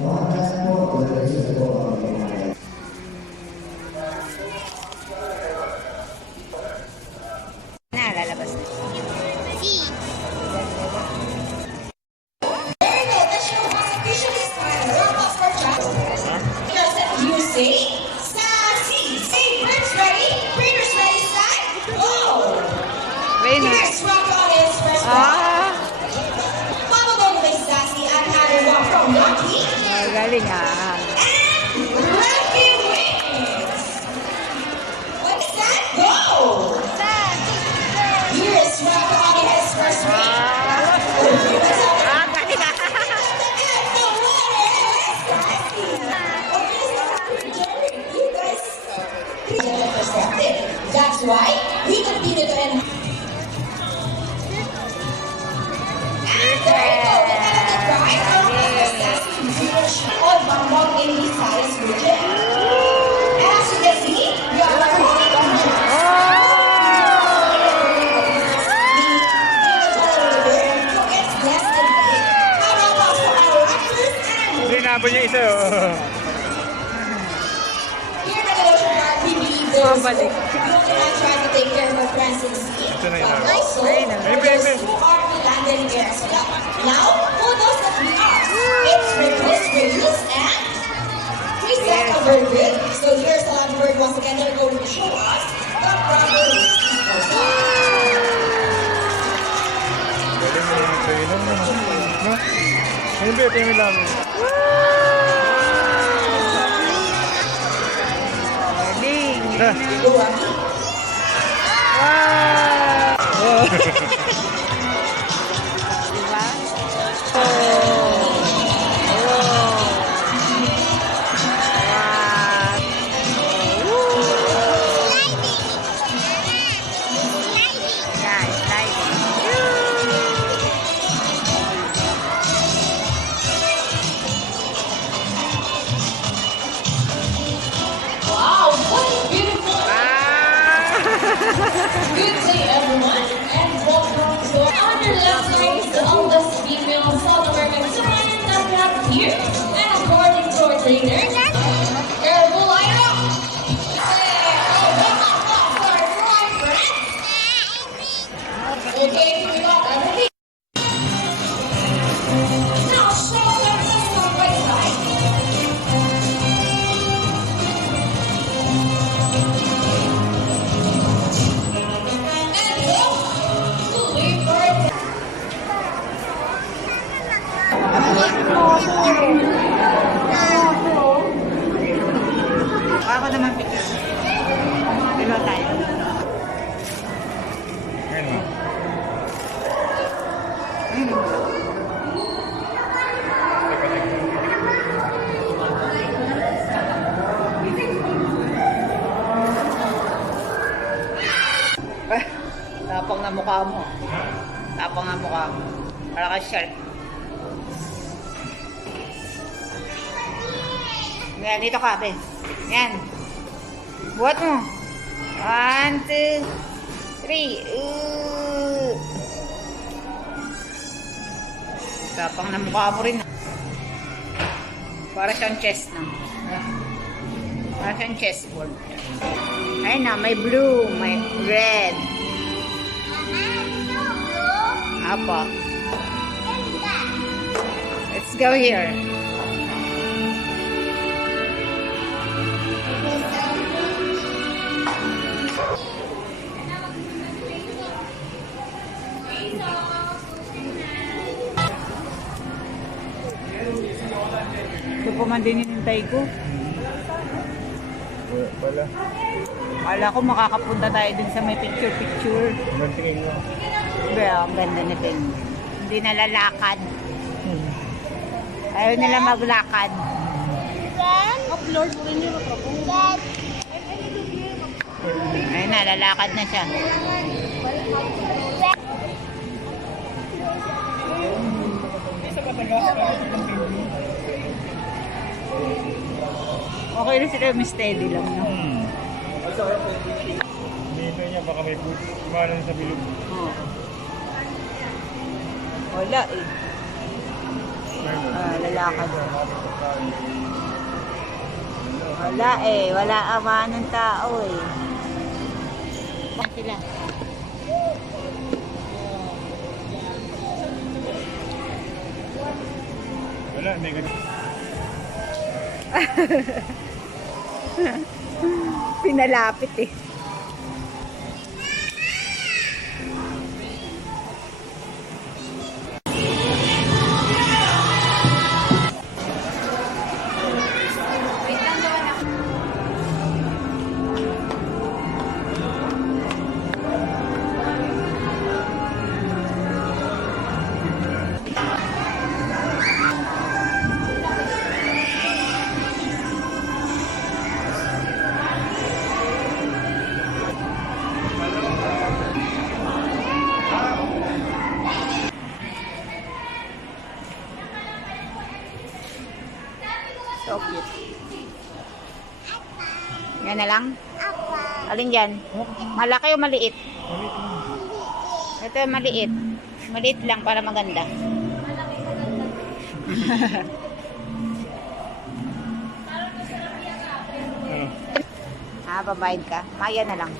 Na, lalabas na. Galing ah. That's why we continue to enhance. On Bangkok in Visayas region. As you can see, we are recording on Sinabo niya isa. Here at the Ocean Park, we believe there is hope. You cannot try to take care of our friends in sea, but also for those who are in land and air as well. Now, who knows that we are? It's request, reuse, and recycle good. So here's a lot of work once again. They're going to show us the proper Wow, what a beautiful. Good day, everyone, and welcome to our lessons on the female South American science that we have here. And according to our trainer, Careful, Lyra. Okay, we got everything. Now, show them this one right side. And go to leave bird. Ako naman picture. Dilo tayo. Tapang na mukha mo. Tapang na mukha mo. Para ka shark. Yan, dito ka, Ben. Yan. Buhat mo. 1, 2, 3. Tapang na mukha mo rin. Para siyang chest na. Para siyang chessboard. Ayun na, may blue, may red. Apa. Let's go here. Ito pa man din inintay ko. Wala. Kala ko makakapunta tayo din sa may picture-picture. Magtingin mo. Well, ang ganda nito. Hindi nalalakad. Ayaw nila maglakad. Upload mo rin yung Ayun na, lalakad na siya. Okay na sila, may steady lang. No? Dito niya, baka may imanan sa bilog. Wala eh. Ayun. Lalakad. Wala eh. Wala ama ng tao eh. Sila. Wala, may ganun. Pinalapit eh. So cute. Yan na lang? Alin dyan? Malaki o maliit? Ito yung maliit. Maliit lang para maganda. Ano? Babayad ka? Maya na lang.